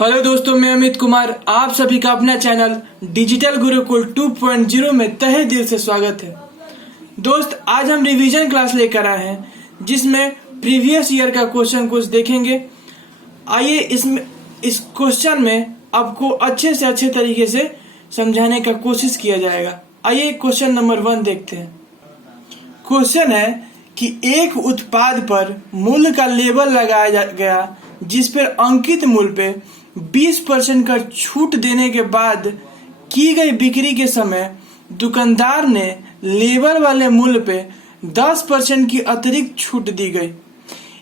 Hello दोस्तों, मैं अमित कुमार आप सभी का अपना चैनल डिजिटल गुरुकुल 2.0 में तहे दिल से स्वागत है। दोस्त, आज हम रिवीजन क्लास लेकर आए हैं जिसमें प्रीवियस ईयर का क्वेश्चन कुछ देखेंगे। आइए इस क्वेश्चन में आपको अच्छे से अच्छे तरीके से समझाने का कोशिश किया जाएगा। आइए क्वेश्चन नंबर 1 देखते हैं। क्वेश्चन है कि एक उत्पाद पर मूल्य का लेबल लगाया गया जिस पर अंकित मूल्य पे 20% का छूट देने के बाद की गई बिक्री के समय दुकानदार ने लेबल वाले मूल्य पे 10% की अतिरिक्त छूट दी गई।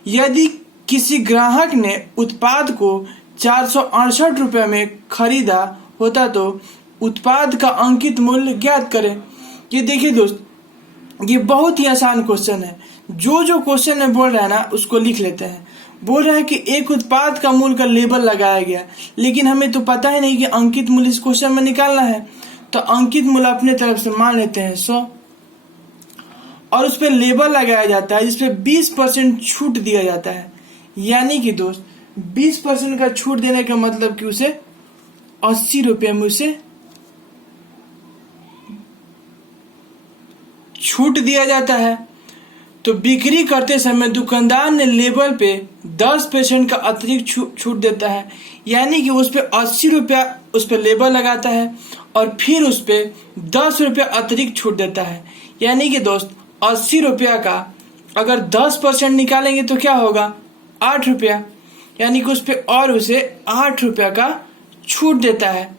यदि किसी ग्राहक ने उत्पाद को 468 रुपये में खरीदा होता तो उत्पाद का अंकित मूल्य ज्ञात करें। ये देखिए दोस्त, ये बहुत ही आसान क्वेश्चन है। जो क्वेश्चन में बोल रहा है ना उसको लिख लेते हैं। बोल रहा है कि एक उत्पाद का मूल्य का लेबल लगाया गया, लेकिन हमें तो पता ही नहीं कि अंकित मूल्य इस क्वेश्चन में निकालना है। तो अंकित मूल्य अपने तरफ से मान लेते हैं 100 और उस पर लेबल लगाया जाता है जिसपे 20% छूट दिया जाता है। यानी कि दोस्त 20% का छूट देने का मतलब कि उसे 80 रुपये में उसे छूट दिया जाता है। तो बिक्री करते समय दुकानदार ने लेबल पे 10% का अतिरिक्त छूट देता है। यानी कि उस पर 80 रुपया उस पर लेबल लगाता है और फिर उस पर 10 रुपया अतिरिक्त छूट देता है। यानी कि दोस्त 80 रुपया का अगर 10% निकालेंगे तो क्या होगा, 8 रुपया। यानी कि उस पर और उसे 8 रुपया का छूट देता है।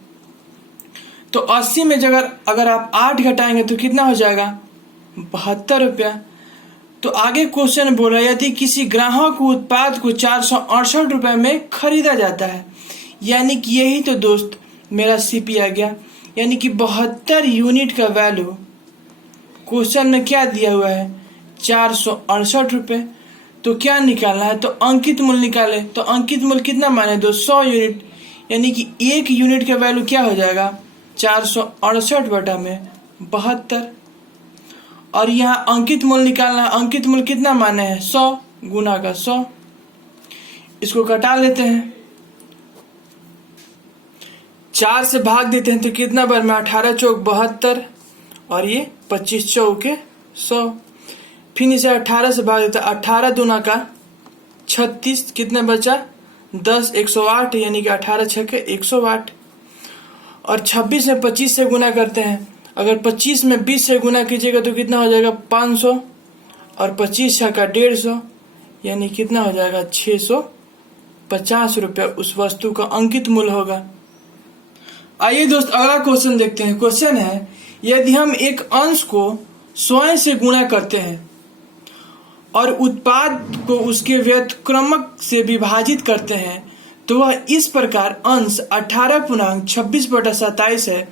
तो 80 में अगर आप 8 घटाएंगे तो कितना हो जाएगा, 72 रुपया। तो आगे क्वेश्चन बोल रहा है यदि किसी ग्राहक को उत्पाद को 468 रुपये में खरीदा जाता है। यानी कि यही तो दोस्त मेरा सीपी आ गया। यानी कि 72 यूनिट का वैल्यू क्वेश्चन में क्या दिया हुआ है, 468 रुपये। तो क्या निकालना है, तो अंकित मूल्य निकाले। तो अंकित मूल्य कितना माने दोस्त, 100 यूनिट। यानी कि 1 यूनिट का वैल्यू क्या हो जाएगा, 468/72। और यहाँ अंकित मूल्य निकालना है। अंकित मूल्य कितना माने हैं, 100 गुना का 100। इसको घटा लेते हैं, 4 से भाग देते हैं तो कितना बार में 18 चौक 72 और ये 25 चौके 100। फिर इसे 18 से भाग देते हैं, 18 दूना का 36, कितना बचा 10, 108। यानी कि 18 छक्के 108। और 26 में 25 से गुना करते हैं। अगर 25 में 20 से गुना कीजिएगा तो कितना हो जाएगा, 500 और 25 छक्का 150। यानी कितना हो जाएगा, 650 रुपया उस वस्तु का अंकित मूल्य होगा। आइए दोस्त अगला क्वेश्चन देखते हैं। क्वेश्चन है यदि हम एक अंश को 100 से गुणा करते हैं और उत्पाद को उसके व्युत्क्रमक से विभाजित करते हैं तो वह इस प्रकार अंश 18.26/27 है।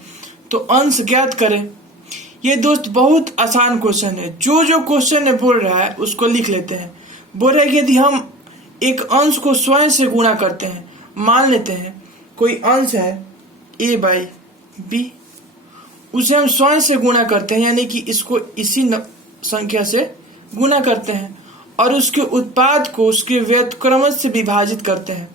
तो अंश ज्ञात करें। ये दोस्त बहुत आसान क्वेश्चन है। जो क्वेश्चन में बोल रहा है उसको लिख लेते हैं। बोल रहा है कि यदि हम एक अंश को 100 से गुणा करते हैं, मान लेते हैं कोई अंश है a/b, उसे हम 100 से गुणा करते हैं। यानी कि इसको इसी संख्या से गुणा करते हैं और उसके उत्पाद को उसके व्युत्क्रम से विभाजित करते हैं।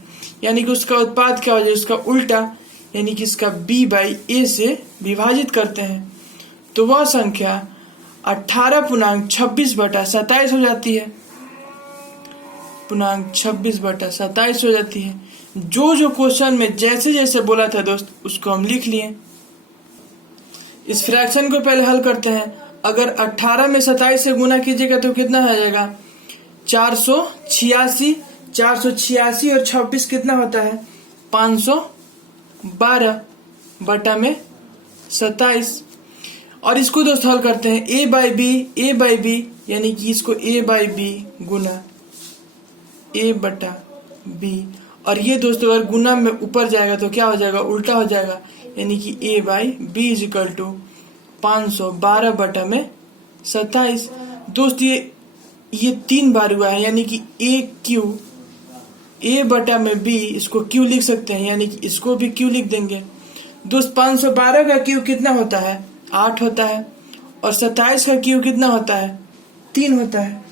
यानी कि उसका उत्पाद क्या हो जाए, उसका उल्टा, यानी कि इसका b/a से विभाजित करते हैं। तो वह संख्या 18.26/27 हो जाती है। 26/27 हो जाती है। जो क्वेश्चन में जैसे जैसे बोला था दोस्त उसको हम लिख लिए। इस फ्रैक्शन को पहले हल करते हैं। अगर 18 में 27 से गुना कीजिएगा तो कितना हो जाएगा, 486। 486 और 26 कितना होता है, 512/27। और इसको दोस्त हल करते हैं, a/b यानी कि इसको a/b गुना a/b। और ये दोस्तों अगर गुना में ऊपर जाएगा तो क्या हो जाएगा, उल्टा हो जाएगा। यानी कि a/b = 512/27। दोस्त ये 3 बार हुआ है। यानी कि a/b इसको q लिख सकते हैं। यानी कि इसको भी q लिख देंगे। दोस्त 512 का q कितना होता है, 8 होता है। और 27 का q कितना होता है, 3 होता है।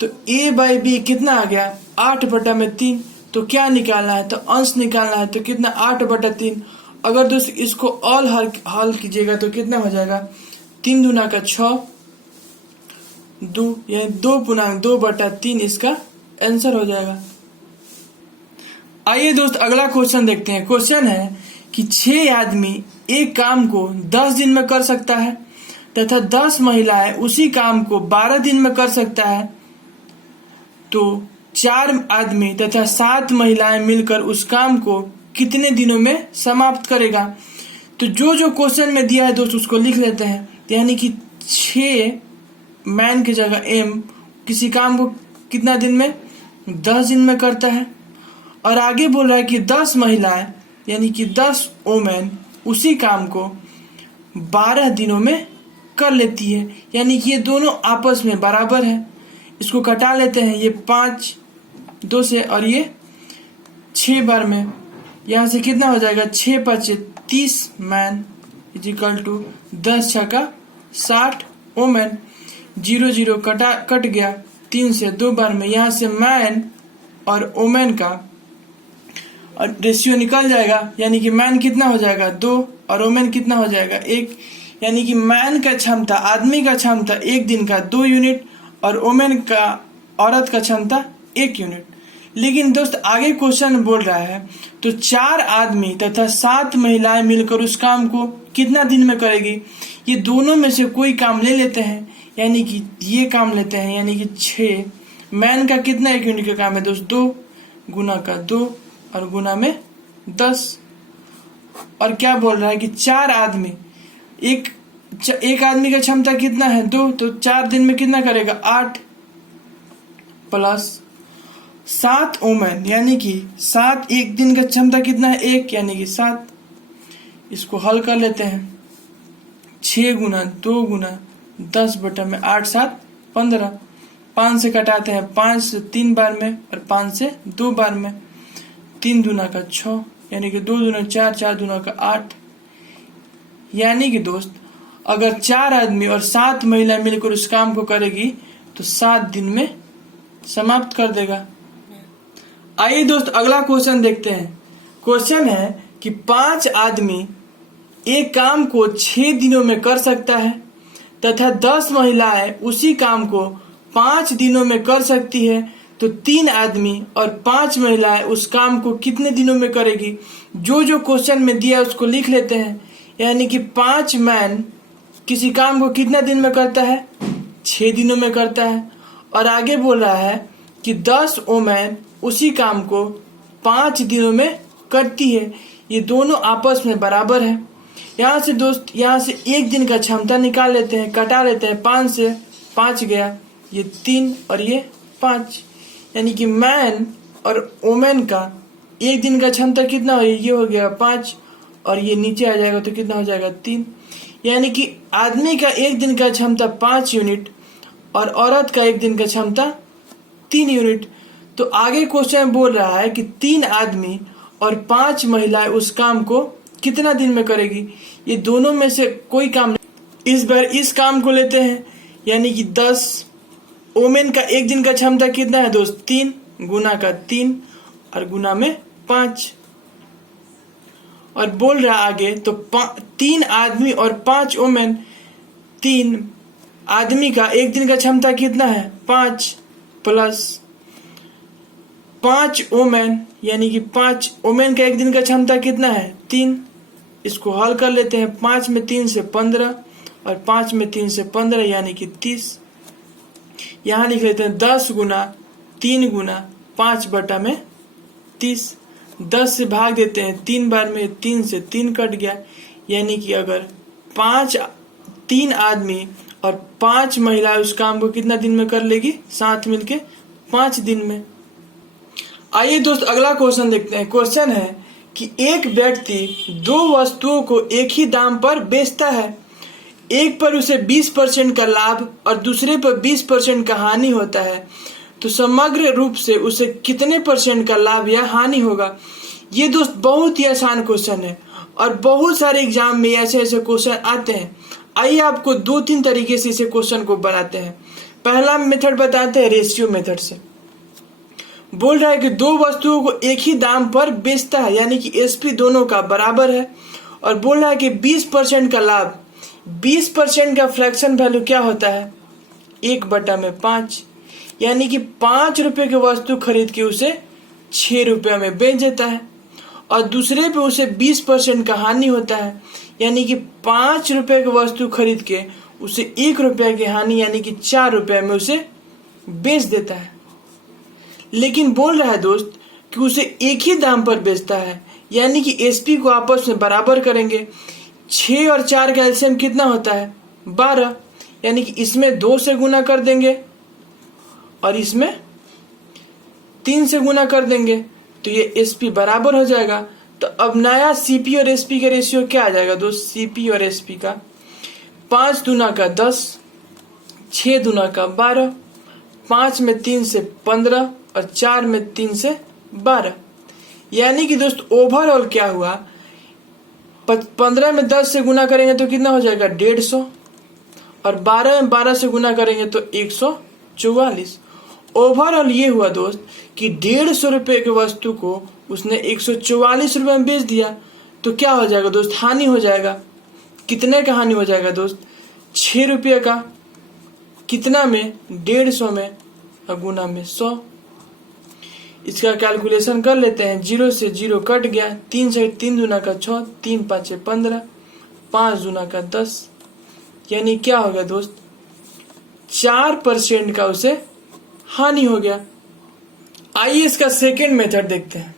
तो a/b कितना आ गया, 8/3। तो क्या निकालना है, तो अंश निकालना है, तो कितना 8/3। अगर दोस्त इसको ऑल हल कीजिएगा तो कितना हो जाएगा, 3 दूना का 6, 2 यानी 2/3 इसका आंसर हो जाएगा। आइए दोस्त अगला क्वेश्चन देखते हैं। क्वेश्चन है कि 6 आदमी एक काम को 10 दिन में कर सकता है तथा 10 महिलाएं उसी काम को 12 दिन में कर सकता है, तो 4 आदमी तथा 7 महिलाएं मिलकर उस काम को कितने दिनों में समाप्त करेगा। तो जो क्वेश्चन में दिया है दोस्त उसको लिख लेते हैं। यानी कि 6 मैन की जगह एम किसी काम को कितना दिन में, 10 दिन में करता है। और आगे बोल रहा है कि 10 महिलाएं यानी कि 10 वोमेन उसी काम को 12 दिनों में कर लेती है। यानी कि ये दोनों आपस में बराबर है। इसको कटा लेते हैं, ये 5 2 से और ये 6 बार में, यहाँ से कितना हो जाएगा 6 5 30 man is equal to 10 6 60 women. 0 0 cut गया, 3 से 2 बार में, यहाँ से मैन और वोमेन का और रेशियो निकल जाएगा। यानी कि मैन कितना हो जाएगा 2 और वोमेन कितना हो जाएगा 1। यानी कि मैन का क्षमता, आदमी का क्षमता एक दिन का 2 यूनिट और वोमेन का, औरत का क्षमता 1 यूनिट। लेकिन दोस्त आगे क्वेश्चन बोल रहा है तो 4 आदमी तथा 7 महिलाएं मिलकर उस काम को कितना दिन में करेगी। ये दोनों में से कोई काम ले लेते हैं, यानी कि ये काम लेते हैं। यानी कि 6 मैन का कितना 1 यूनिट का काम है दोस्त, 2 गुना का 2 और गुना में 10। और क्या बोल रहा है कि 4 आदमी, एक आदमी का क्षमता कितना है 2, तो 4 दिन में कितना करेगा 8 प्लस 7 वोमेन यानी कि 7, एक दिन का क्षमता कितना है 1 यानी कि 7। इसको हल कर लेते हैं, 6 गुना 2 गुना 10 बटा में 8 7 15। 5 से कटाते हैं, 5 से 3 बार में और 5 से 2 बार में, 3 दूना का 6 यानी कि 2 दूना 4 4 दूना का 8। यानी कि दोस्त अगर 4 आदमी और 7 महिला मिलकर उस काम को करेगी तो 7 दिन में समाप्त कर देगा। आइए दोस्त अगला क्वेश्चन देखते हैं। क्वेश्चन है कि 5 आदमी एक काम को 6 दिनों में कर सकता है तथा 10 महिलाएं उसी काम को 5 दिनों में कर सकती है, तो 3 आदमी और 5 महिलाएं उस काम को कितने दिनों में करेगी। जो क्वेश्चन में दिया उसको लिख लेते हैं। यानी कि 5 मैन किसी काम को कितना दिन में करता है, 6 दिनों में करता है। और आगे बोल रहा है कि 10 वोमेन उसी काम को 5 दिनों में करती है। ये दोनों आपस में बराबर है। यहाँ से दोस्त, यहाँ से एक दिन का क्षमता निकाल लेते हैं, कटा लेते हैं, 5 से 5 गया, ये 3 और ये 5। यानी कि मैन और वोमेन का एक दिन का क्षमता कितना हो, ये हो गया 5 और ये नीचे आ जाएगा तो कितना हो जाएगा 3। यानी कि आदमी का एक दिन का क्षमता 5 यूनिट और औरत का एक दिन का क्षमता 3 यूनिट। तो आगे क्वेश्चन बोल रहा है कि 3 आदमी और 5 महिलाएं उस काम को कितना दिन में करेगी। ये दोनों में से कोई काम नहीं। इस बार इस काम को लेते हैं। यानी कि 10 वोमेन का एक दिन का क्षमता कितना है दोस्त, 3 गुना का 3 और गुना में 5। और बोल रहा आगे तो 3 आदमी और 5 वोमेन, 3 आदमी का एक दिन का क्षमता कितना है 5 प्लस 5 वोमेन यानी कि 5 वोमेन का एक दिन का क्षमता कितना है 3। इसको हल कर लेते हैं, 5 में 3 से 15 और 5 में 3 से 15 यानी कि 30। यहाँ लिख लेते हैं 10 गुना 3 गुना 5 बटा में 30। 10 से भाग देते हैं 3 बार में, 3 से 3 कट गया। यानी कि अगर 3 आदमी और 5 महिलाएं उस काम को कितना दिन में कर लेगी, साथ मिलके 5 दिन में। आइए दोस्त अगला क्वेश्चन देखते हैं। क्वेश्चन है कि एक व्यक्ति 2 वस्तुओं को एक ही दाम पर बेचता है। एक पर उसे 20% का लाभ और दूसरे पर 20% का हानि होता है, तो समग्र रूप से उसे कितने % का लाभ या हानि होगा। ये दोस्त बहुत ही आसान क्वेश्चन है और बहुत सारे एग्जाम में ऐसे क्वेश्चन आते हैं। आइए आपको 2-3 तरीके से इसे क्वेश्चन को बनाते हैं। पहला मेथड बताते हैं रेशियो मेथड से। बोल रहा है कि दो वस्तुओं को एक ही दाम पर बेचता है, यानी कि एसपी दोनों का बराबर है। और बोल रहा है कि 20% का लाभ, 20% का फ्रैक्शन वैल्यू क्या होता है, 1/5, यानी कि 5 रुपए की वस्तु खरीद के उसे 6 रुपये में बेच देता है। और दूसरे पे उसे 20% का हानि होता है, यानी कि 5 रुपए की वस्तु खरीद के उसे 1 रुपये की हानि, यानी कि 4 रुपये में उसे बेच देता है। लेकिन बोल रहा है दोस्त कि उसे एक ही दाम पर बेचता है, यानी कि एसपी को आपस में बराबर करेंगे। 6 और 4 का एलसीएम कितना होता है, 12, यानी कि इसमें 2 से गुना कर देंगे और इसमें 3 से गुना कर देंगे, तो ये एसपी बराबर हो जाएगा। तो अब नया सीपी और एसपी का रेशियो क्या आ जाएगा दोस्त, सीपी और एसपी का 5 दूना का 10, 6 दूना का 12, 5 में 3 से 15 और 4 में 3 से 12, यानी कि दोस्त ओवरऑल क्या हुआ, 15 में 10 से गुना करेंगे तो कितना हो जाएगा 150, और 12 में 12 से गुना करेंगे तो 144। ओवरऑल ये हुआ दोस्त कि 150 रुपए की वस्तु को उसने 144 रुपए में बेच दिया। तो क्या हो जाएगा दोस्त, हानि हो जाएगा। कितने का हानि हो जाएगा दोस्त, 6 रुपये का। कितना में, 150 में, और गुना में 100। इसका कैलकुलेशन कर लेते हैं। 0 से 0 कट गया, 3 से 3 दूना का 6, 3 5 15, 5 दूना का 10, यानी क्या हो गया दोस्त, 4% का उसे हानि हो गया। आइए इसका सेकेंड मेथड देखते हैं।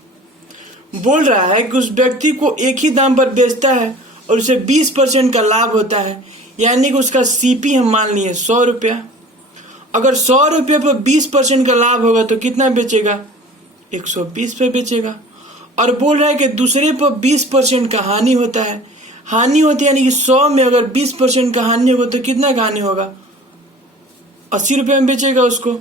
बोल रहा है कि उस व्यक्ति को एक ही दाम पर बेचता है और उसे 20% का लाभ होता है, यानी कि उसका सीपी हम मान लिए 100 रुपया। अगर 100 रुपये पर 20% का लाभ होगा तो कितना बेचेगा, 120 पे बेचेगा। और बोल रहा है कि दूसरे पर 20% का हानि होता है। हानि होती है यानी कि 100 में अगर 20% का हानि होगा तो कितना का हानि होगा, 80 रुपये में बेचेगा उसको।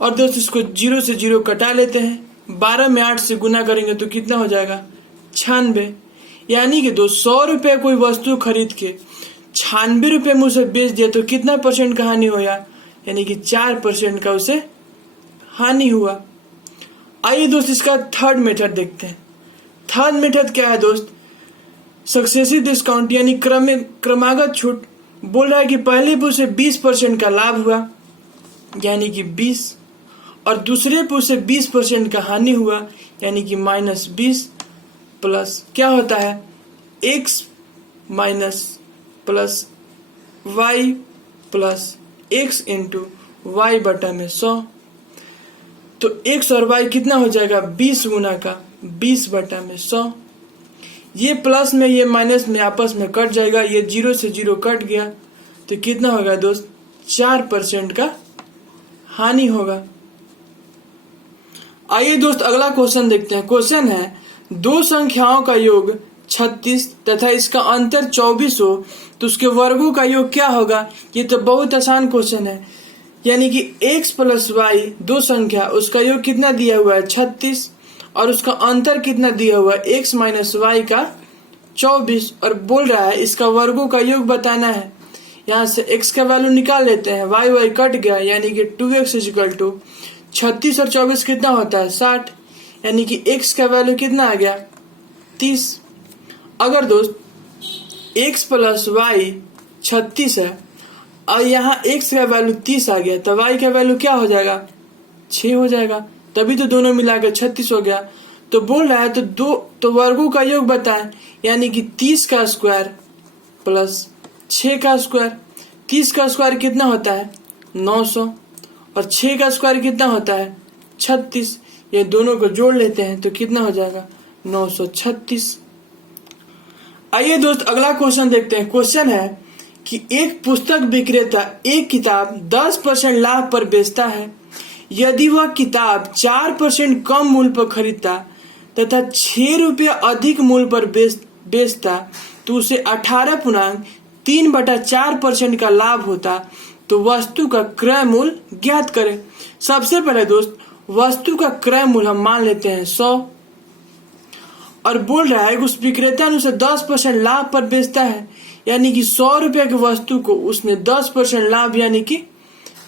और दोस्त इसको 0 से 0 कटा लेते हैं। 12 में 8 से गुना करेंगे तो कितना हो जाएगा, 96, यानी कि 100 रुपये कोई वस्तु खरीद के 96 रुपये में उसे बेच दिया तो कितना % का हानि हुआ, यानी कि 4% का उसे हानि हुआ। आइए दोस्त इसका थर्ड मेथड देखते हैं। थर्ड मेथड क्या है दोस्त, सक्सेसिव डिस्काउंट, यानी क्रमागत छूट। बोल रहा है कि पहले पे उसे 20% का लाभ हुआ, यानी कि 20, और दूसरे पे उसे 20% का हानि हुआ, यानी कि -20, प्लस क्या होता है, x minus plus y plus x into y बटा में 100। तो x और y कितना हो जाएगा, 20 गुना का 20 बटा में 100। ये प्लस में ये माइनस में आपस में कट जाएगा, ये 0 से 0 कट गया तो कितना होगा दोस्त, 4% का हानि होगा। आइए दोस्त अगला क्वेश्चन देखते हैं। क्वेश्चन है, दो संख्याओं का योग 36 तथा इसका अंतर 24 हो तो उसके वर्गों का योग क्या होगा। ये तो बहुत आसान क्वेश्चन है, यानी कि x प्लस वाई दो संख्या, उसका योग कितना दिया हुआ है 36, और उसका अंतर कितना दिया हुआ है x माइनस वाई का 24, और बोल रहा है इसका वर्गों का योग बताना है। यहाँ से x का वैल्यू निकाल लेते हैं, y कट गया, यानी कि 2x इक्वल टू 36 और 24 कितना होता है 60, यानी कि x का वैल्यू कितना आ गया 30। अगर दोस्त x प्लस वाई 36 है और यहाँ x का वैल्यू 30 आ गया तो y का वैल्यू क्या हो जाएगा 6 हो जाएगा, तभी तो दोनों मिलाकर 36 हो गया। तो बोल रहा है तो वर्गों का योग बताएं, यानी कि 30 का स्क्वायर प्लस 6 का स्क्वायर। 30 का स्क्वायर कितना होता है 900 और 6 का स्क्वायर कितना होता है 36। ये दोनों को जोड़ लेते हैं तो कितना हो जाएगा 936। आइए दोस्त अगला क्वेश्चन देखते हैं। क्वेश्चन है कि एक पुस्तक विक्रेता एक किताब 10% लाभ पर बेचता है। यदि वह किताब 4% कम मूल्य पर खरीदता तथा 6 रुपये अधिक मूल्य पर बेचता तो उसे 18.3/4% का लाभ होता। तो वस्तु का क्रय मूल्य ज्ञात करें। सबसे पहले दोस्त वस्तु का क्रय मूल्य हम मान लेते हैं 100, और बोल रहा है कि उस विक्रेता ने उसे 10% लाभ पर बेचता है, यानी कि 100 रुपये की वस्तु को उसने 10% लाभ यानी कि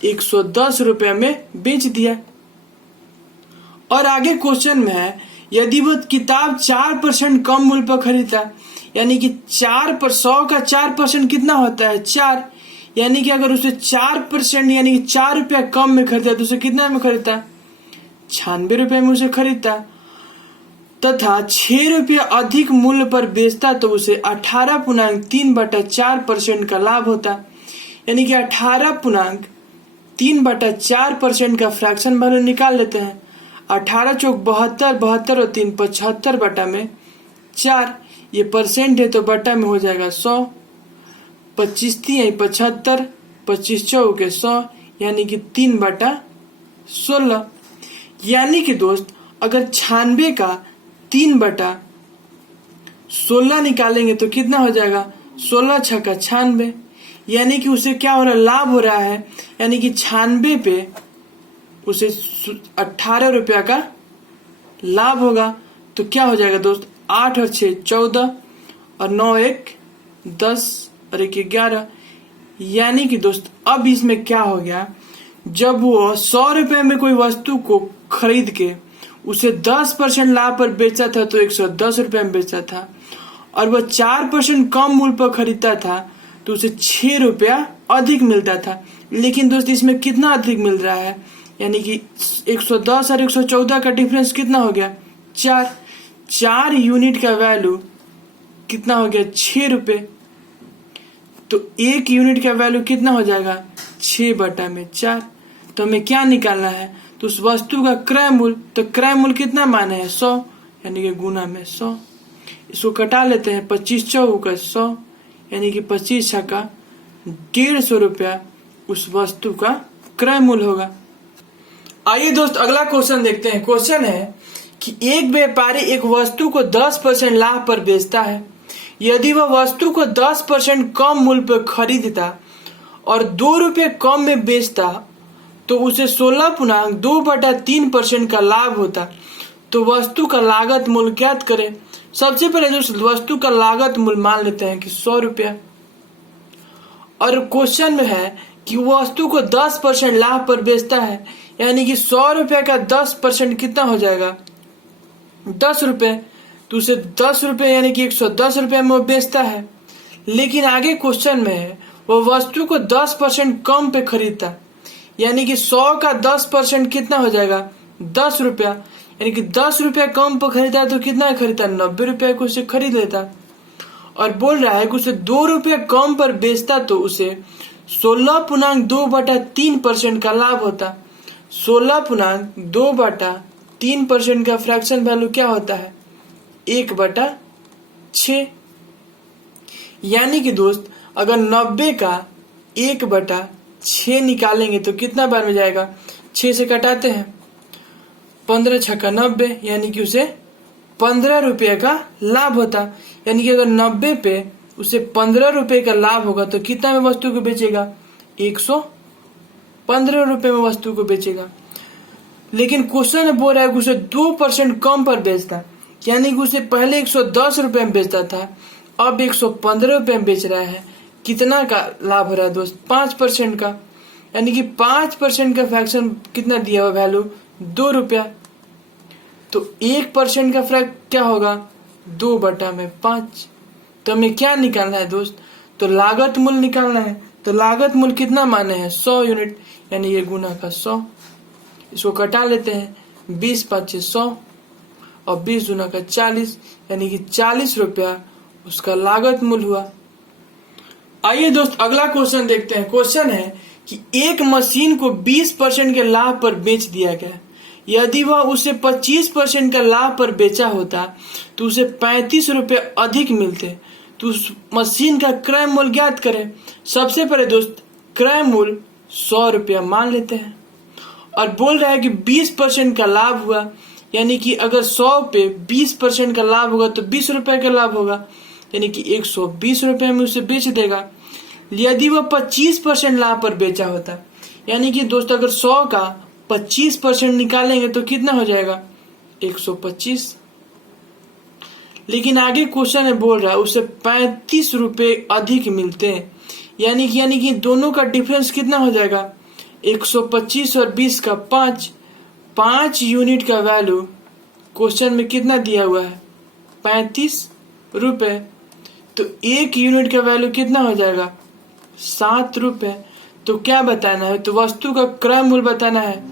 110 रुपये में बेच दिया। और आगे क्वेश्चन में है, यदि वो किताब 4% कम मूल्य पर खरीदता, यानी कि 100 का 4% कितना होता है 4, यानी कि अगर उसे 4% यानी कि 4 रुपया कम में खरीदा तो उसे कितना में खरीदता, 96 रुपये में उसे खरीदता, तथा 6 रुपया अधिक मूल्य पर बेचता तो उसे 18.3/4% का लाभ होता। यानी कि 18.3/4% का फ्रैक्शन वैल्यू निकाल लेते हैं। 18 चौक 72, 72 और 3 75 बटा में 4, ये परसेंट है तो बटा में हो जाएगा 100, 25 3 75, 25 चौके 100, यानी कि 3/16। यानी कि दोस्त अगर 96 का 3/16 निकालेंगे तो कितना हो जाएगा, 16 छक्का 96, यानी कि उसे क्या हो रहा है, लाभ हो रहा है। यानी कि 96 पे उसे 18 रुपया का लाभ होगा। तो क्या हो जाएगा दोस्त, 8 और 6 14 और 9 1 10 और 1 11। यानी कि दोस्त अब इसमें क्या हो गया, जब वो 100 रुपए में कोई वस्तु को खरीद के उसे 10% लाभ पर बेचा था तो 110 रुपए में बेचा था, और वह 4% कम मूल्य पर खरीदता था तो उसे 6 रुपया अधिक मिलता था। लेकिन दोस्त इसमें कितना अधिक मिल रहा है, यानी कि 110 और 114 का डिफरेंस कितना हो गया, 4 यूनिट का वैल्यू कितना हो गया, 6 रुपये। तो 1 यूनिट का वैल्यू कितना हो जाएगा, 6/4। तो हमें क्या निकालना है, तो उस वस्तु का क्रय मूल्य, तो क्रय मूल्य कितना माने है 100, यानी कि गुना में 100। इसको कटा लेते हैं, 25 चौका 100, यानी कि 25 छक्का 150 रुपया उस वस्तु का क्रय मूल्य होगा। आइए दोस्त अगला क्वेश्चन देखते हैं। क्वेश्चन है कि एक व्यापारी एक वस्तु को 10% लाभ पर बेचता है। यदि वह वस्तु को 10% कम मूल्य पर खरीदता और 2 रुपये कम में बेचता तो उसे 16.2/3% का लाभ होता। तो वस्तु का लागत मूल्य ज्ञात करें। सबसे पहले दोस्त वस्तु का लागत मूल्य मान लेते हैं कि 100 रुपया, और क्वेश्चन में है कि वस्तु को 10% लाभ पर बेचता है, यानी कि 100 रुपया का 10% कितना हो जाएगा, 10 रुपये। तो उसे 10 रुपये यानी कि 110 रुपये में वो बेचता है। लेकिन आगे क्वेश्चन में है वो वस्तु को 10% कम पे खरीदता, यानी कि 100 का 10% कितना हो जाएगा, 10 रुपया। यानी कि 10 रुपया कम पर खरीदा तो कितना खरीदता, 90 रुपये को उसे खरीद लेता। और बोल रहा है कि उसे 2 रुपये कम पर बेचता तो उसे 16.2/3% का लाभ होता। 16.2/3% का फ्रैक्शन वैल्यू क्या होता है, 1/6। यानी कि दोस्त अगर 90 का 1/6 निकालेंगे तो कितना बार में जाएगा, 6 से कटाते हैं, 15 छक्का 90, यानी कि उसे 15 रुपये का लाभ होता। यानी कि अगर 90 पे उसे 15 रुपये का लाभ होगा तो कितना में वस्तु को बेचेगा, 115 रुपये में वस्तु को बेचेगा। लेकिन क्वेश्चन में बोल रहा है कि उसे 2% कम पर बेचता, यानी कि उसे पहले 110 रुपये में बेचता था, अब 115 रुपये में बेच रहा है। कितना का लाभ हो रहा है दोस्त, 5% का। यानी कि 5% का फ्रैक्शन कितना दिया हुआ वैल्यू, 2 रुपया। तो 1% का फ्रैक्शन क्या होगा, 2/5। तो हमें क्या निकालना है दोस्त, तो लागत मूल्य निकालना है। तो लागत मूल्य कितना माने हैं, 100 यूनिट, यानी ये गुना का 100। इसको कटा लेते हैं, 20 5 100 और 20 गुना का 40, यानी कि 40 रुपया उसका लागत मूल्य हुआ। आइए दोस्त अगला क्वेश्चन देखते हैं। क्वेश्चन है कि एक मशीन को 20% के लाभ पर बेच दिया गया। यदि वह उसे 25% का लाभ पर बेचा होता तो उसे 35 रुपये अधिक मिलते। तो उस मशीन का क्रय मूल्य ज्ञात करें। सबसे पहले दोस्त क्रय मूल्य 100 रुपया मान लेते हैं, और बोल रहा है कि 20% का लाभ हुआ, यानी कि अगर 100 पे 20% का लाभ होगा तो 20 रुपये का लाभ होगा, यानी कि 120 रुपये में उसे बेच देगा। यदि वह 25% लाभ पर बेचा होता, यानी कि दोस्त अगर 100 का 25% निकालेंगे तो कितना हो जाएगा, 125। लेकिन आगे क्वेश्चन में बोल रहा है उसे 35 रुपये अधिक मिलते हैं, यानी कि दोनों का डिफरेंस कितना हो जाएगा, 125 और 20 का 5, 5 यूनिट का वैल्यू क्वेश्चन में कितना दिया हुआ है 35 रुपए। तो 1 यूनिट का वैल्यू कितना हो जाएगा 7 रुपए। तो क्या बताना है, तो वस्तु का क्रय मूल्य बताना है।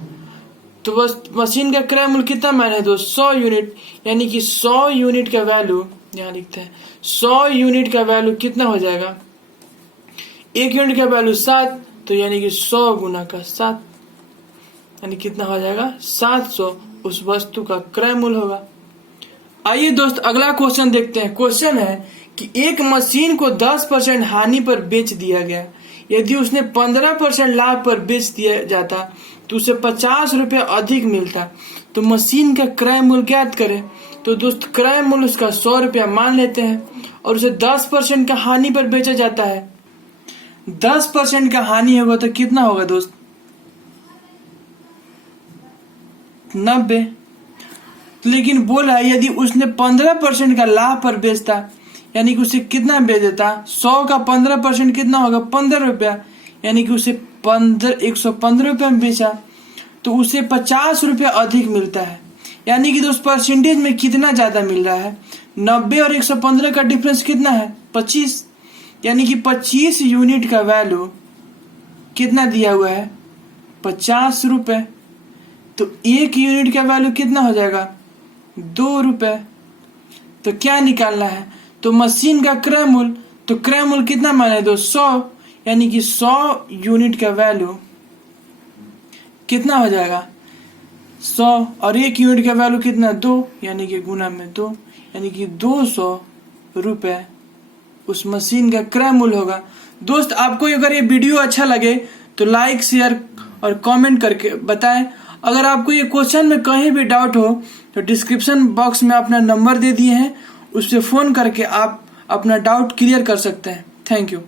तो मशीन का क्रय मूल्य कितना माना है दोस्त 100 यूनिट, यानी कि 100 यूनिट का वैल्यू यहाँ लिखते हैं। 100 यूनिट का वैल्यू कितना हो जाएगा, 1 यूनिट का वैल्यू 7, तो यानी कि 100 गुना का 7, यानी कितना हो जाएगा 700 उस वस्तु का क्रय मूल्य होगा। आइए दोस्त अगला क्वेश्चन देखते हैं। क्वेश्चन है कि एक मशीन को 10% हानि पर बेच दिया गया। यदि उसने 15% लाभ पर बेच दिया जाता तो उसे 50 रुपये अधिक मिलता। तो मशीन का क्रय मूल्य ज्ञात करें। तो दोस्त क्रय मूल्य उसका 100 रुपया मान लेते हैं और उसे 10% का हानि पर बेचा जाता है। 10% का हानि होगा तो कितना होगा दोस्त 90। लेकिन बोला यदि उसने 15% का लाभ पर बेचता, यानी कि उसे कितना बेच देता 100 का 15% कितना होगा 15 रुपया, यानी कि उसे 115 रुपये में बेचा तो उसे 50 रुपये अधिक मिलता है। यानी कि दोस्त परसेंटेज में कितना ज्यादा मिल रहा है, 90 और 115 का डिफरेंस कितना है 25, यानी कि 25 यूनिट का वैल्यू कितना दिया हुआ है 50 रुपये। तो 1 यूनिट का वैल्यू कितना हो जाएगा 2 रुपये। तो क्या निकालना है, तो मशीन का क्रय मूल्य, तो क्रय मूल्य कितना माने दो 100, यानी कि 100 यूनिट का वैल्यू कितना हो जाएगा 100 और 1 यूनिट का वैल्यू कितना 2, यानी कि गुना में 2, यानी कि 200 रुपये उस मशीन का क्रय मूल्य होगा। दोस्त आपको अगर ये वीडियो अच्छा लगे तो लाइक शेयर और कमेंट करके बताएं। अगर आपको ये क्वेश्चन में कहीं भी डाउट हो तो डिस्क्रिप्शन बॉक्स में अपना नंबर दे दिए हैं, उससे फ़ोन करके आप अपना डाउट क्लियर कर सकते हैं। Thank you.